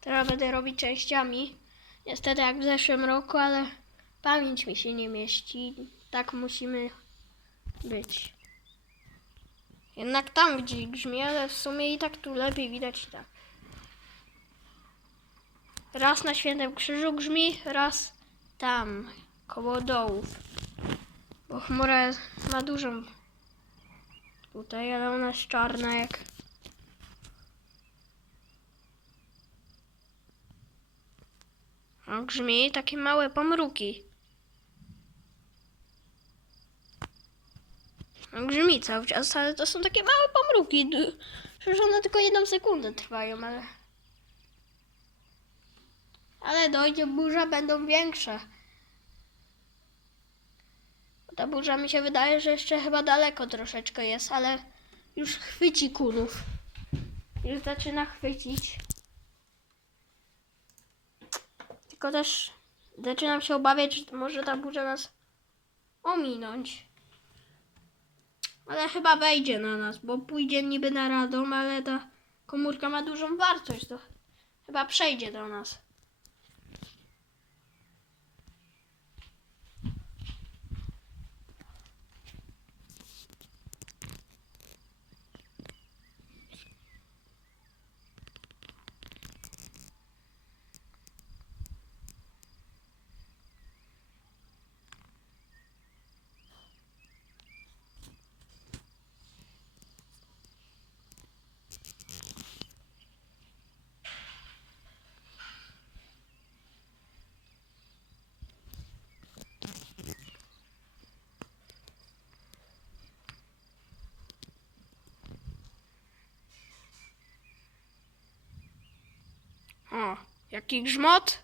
Teraz będę robić częściami. Niestety jak w zeszłym roku, ale pamięć mi się nie mieści. Tak musimy być. Jednak tam gdzie grzmi, ale w sumie i tak tu lepiej widać tak. Raz na Świętym Krzyżu grzmi, raz tam, koło dołów. Bo chmura ma dużą tutaj, ale ona jest czarna jak... Grzmi takie małe pomruki. Grzmi cały czas, ale to są takie małe pomruki. Przecież one tylko jedną sekundę trwają, ale... Ale dojdzie burza, będą większe. Ta burza mi się wydaje, że jeszcze chyba daleko troszeczkę jest, ale już chwyci kunów. Już zaczyna chwycić. Tylko też zaczynam się obawiać, że może ta burza nas ominąć. Ale chyba wejdzie na nas, bo pójdzie niby na radą, ale ta komórka ma dużą wartość, to chyba przejdzie do nas. Jaki grzmot?